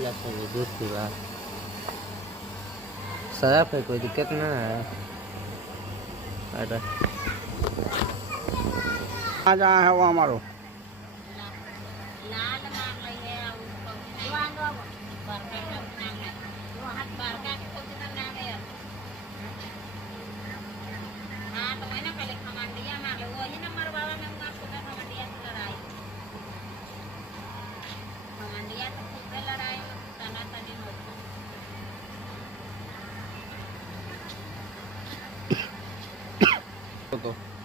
लगे दूध पीवा शराब है कोई दिक्कत ना है। अरे जहाँ है वो हमारो तो